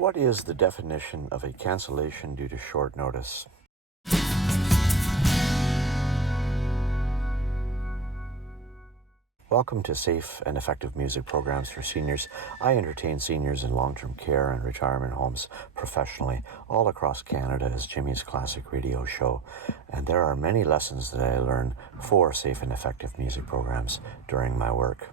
What is the definition of a cancellation due to short notice? Welcome to Safe and Effective Music Programs for Seniors. I entertain seniors in long-term care and retirement homes professionally all across Canada as Jimmy's Classic Radio Show. And there are many lessons that I learn for safe and effective music programs during my work.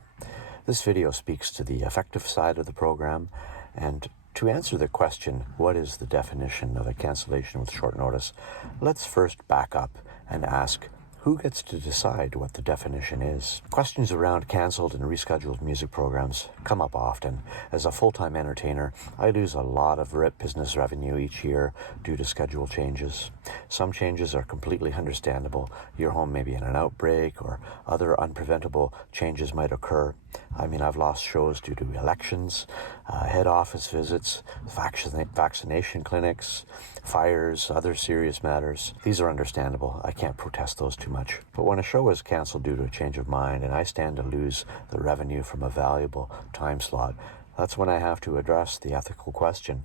This video speaks to the effective side of the program, and to answer the question, what is the definition of a cancellation with short notice, let's first back up and ask, who gets to decide what the definition is? Questions around cancelled and rescheduled music programs come up often. As a full-time entertainer, I lose a lot of business revenue each year due to schedule changes. Some changes are completely understandable. Your home may be in an outbreak or other unpreventable changes might occur. I've lost shows due to elections, head office visits, vaccination clinics, fires, other serious matters. These are understandable. I can't protest those too much. But when a show is canceled due to a change of mind and I stand to lose the revenue from a valuable time slot, that's when I have to address the ethical question.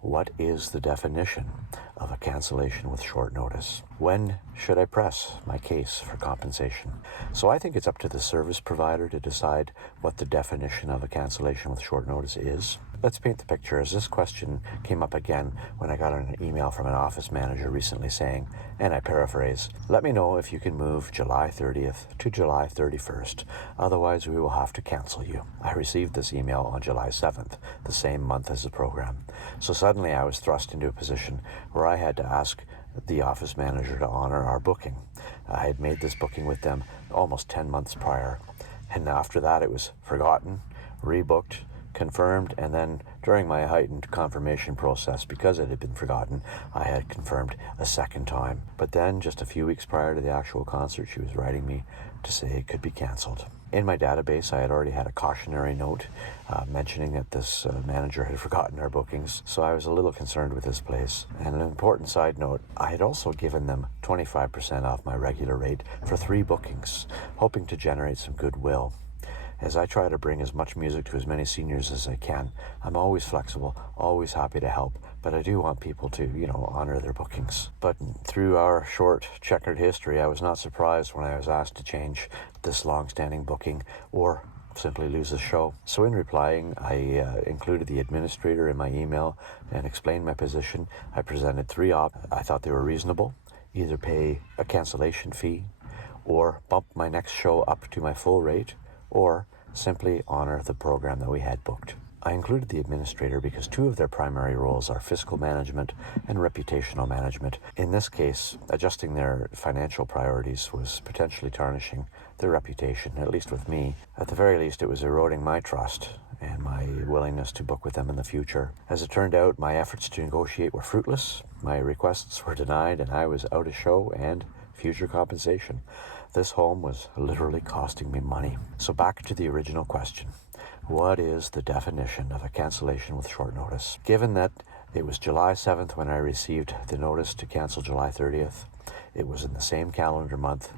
What is the definition of a cancellation with short notice? When should I press my case for compensation? So I think it's up to the service provider to decide what the definition of a cancellation with short notice is. Let's paint the picture, as this question came up again when I got an email from an office manager recently saying, and I paraphrase, "Let me know if you can move July 30th to July 31st. Otherwise, we will have to cancel you." I received this email on July 7th, the same month as the program. So suddenly I was thrust into a position where I had to ask the office manager to honor our booking. I had made this booking with them almost 10 months prior. And after that, it was forgotten, rebooked, confirmed, and then during my heightened confirmation process, because it had been forgotten, I had confirmed a second time. But then, just a few weeks prior to the actual concert, she was writing me to say it could be canceled. In my database, I had already had a cautionary note mentioning that this manager had forgotten our bookings, so I was a little concerned with this place. And an important side note, I had also given them 25% off my regular rate for 3 bookings, hoping to generate some goodwill. As I try to bring as much music to as many seniors as I can, I'm always flexible, always happy to help, but I do want people to, honor their bookings. But through our short checkered history, I was not surprised when I was asked to change this long-standing booking or simply lose the show. So in replying, I included the administrator in my email and explained my position. I presented 3 options. I thought they were reasonable: either pay a cancellation fee, or bump my next show up to my full rate, or simply honor the program that we had booked. I included the administrator because 2 of their primary roles are fiscal management and reputational management. In this case, adjusting their financial priorities was potentially tarnishing their reputation, at least with me. At the very least, it was eroding my trust and my willingness to book with them in the future. As it turned out, my efforts to negotiate were fruitless. My requests were denied, and I was out of show and future compensation. This home was literally costing me money. So back to the original question. What is the definition of a cancellation with short notice? Given that it was July 7th when I received the notice to cancel July 30th, it was in the same calendar month.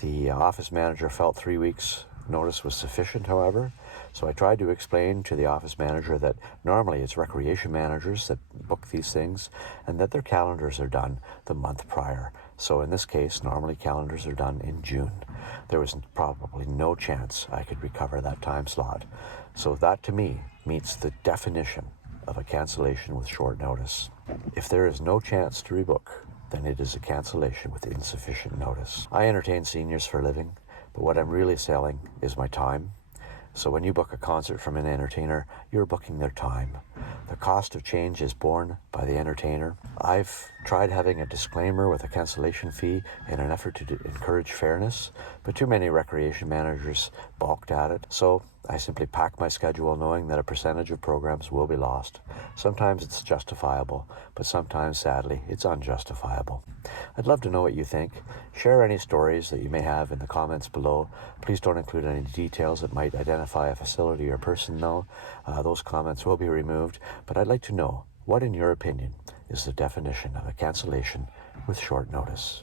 The office manager felt 3 weeks notice was sufficient, however, so I tried to explain to the office manager that normally it's recreation managers that book these things and that their calendars are done the month prior. So in this case, normally calendars are done in June. There was probably no chance I could recover that time slot. So that to me meets the definition of a cancellation with short notice. If there is no chance to rebook, then it is a cancellation with insufficient notice. I entertain seniors for a living, but what I'm really selling is my time. So when you book a concert from an entertainer, you're booking their time. The cost of change is borne by the entertainer. I've tried having a disclaimer with a cancellation fee in an effort to encourage fairness, but too many recreation managers balked at it. So I simply pack my schedule knowing that a percentage of programs will be lost. Sometimes it's justifiable, but sometimes, sadly, it's unjustifiable. I'd love to know what you think. Share any stories that you may have in the comments below. Please don't include any details that might identify a facility or person, though. Those comments will be removed, but I'd like to know, what in your opinion is the definition of a cancellation with short notice?